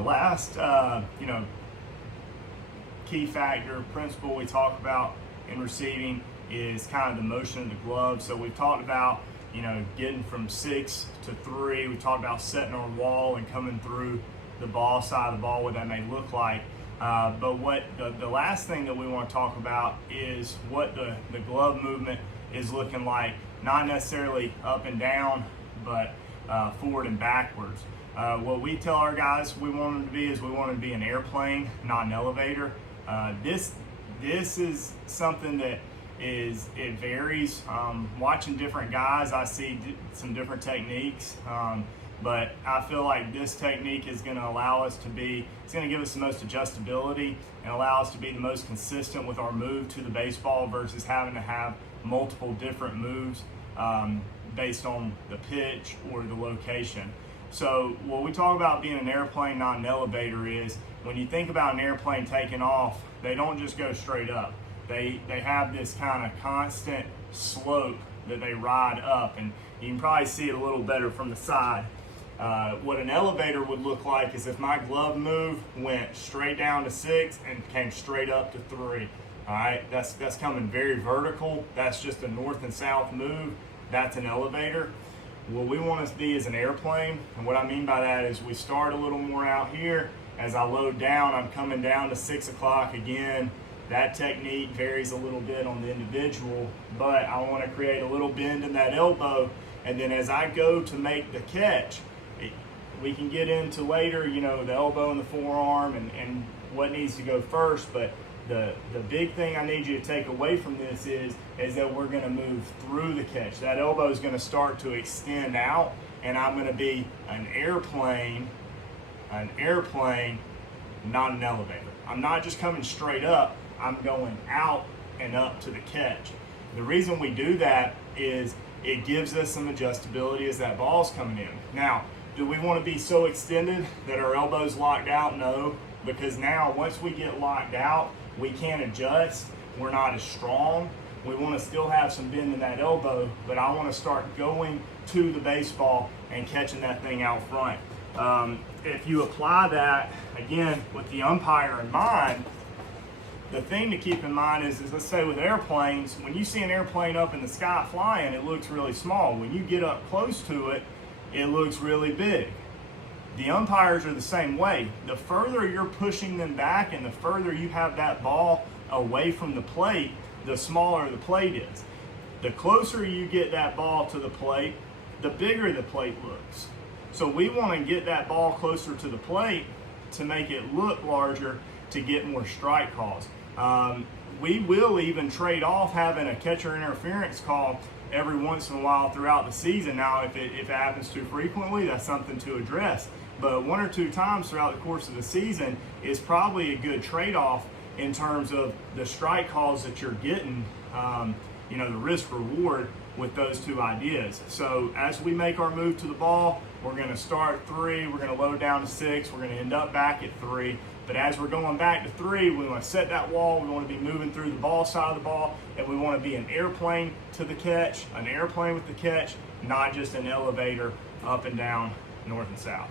the last, key factor, principle we talk about in receiving is kind of the motion of the glove. So we've talked about, getting from 6 to 3. We talked about setting our wall and coming through the ball side of the ball, what that may look like. But what the last thing that we want to talk about is what the glove movement is looking like, not necessarily up and down, but forward and backwards. What we tell our guys we want them to be is we want them to be an airplane, not an elevator. This is something that it varies. Watching different guys, I see some different techniques, but I feel like this technique is going to allow us it's going to give us the most adjustability and allow us to be the most consistent with our move to the baseball versus having to have multiple different moves based on the pitch or the location. So what we talk about being an airplane, not an elevator, is when you think about an airplane taking off, they don't just go straight up. They have this kind of constant slope that they ride up, and you can probably see it a little better from the side. What an elevator would look like is if my glove move went straight down to 6 and came straight up to 3. All right, that's coming very vertical. That's just a north and south move. That's an elevator. What we want to be is an airplane, and what I mean by that is we start a little more out here. As I load down, I'm coming down to 6 o'clock again. That technique varies a little bit on the individual, but I want to create a little bend in that elbow, and then as I go to make the catch, we can get into later, the elbow and the forearm and what needs to go first, but the big thing I need you to take away from this is that we're going to move through the catch. That elbow is going to start to extend out, and I'm going to be an airplane, not an elevator. I'm not just coming straight up, I'm going out and up to the catch. The reason we do that is it gives us some adjustability as that ball's coming in. Now, do we want to be so extended that our elbow's locked out? No, because now once we get locked out, we can't adjust. We're not as strong. We want to still have some bend in that elbow, but I want to start going to the baseball and catching that thing out front. If you apply that, again, with the umpire in mind, the thing to keep in mind is let's say with airplanes, when you see an airplane up in the sky flying, it looks really small. When you get up close to it, it looks really big. The umpires are the same way. The further you're pushing them back and the further you have that ball away from the plate, the smaller the plate is. The closer you get that ball to the plate, the bigger the plate looks. So we want to get that ball closer to the plate to make it look larger to get more strike calls. We will even trade off having a catcher interference call every once in a while throughout the season. Now, if it happens too frequently, that's something to address. But 1 or 2 times throughout the course of the season is probably a good trade-off in terms of the strike calls that you're getting, the risk reward with those 2 ideas. So as we make our move to the ball, we're going to start at 3, we're going to load down to 6, we're going to end up back at 3. But as we're going back to 3, we want to set that wall, we want to be moving through the ball side of the ball, and we want to be an airplane to the catch, an airplane with the catch, not just an elevator up and down, north and south.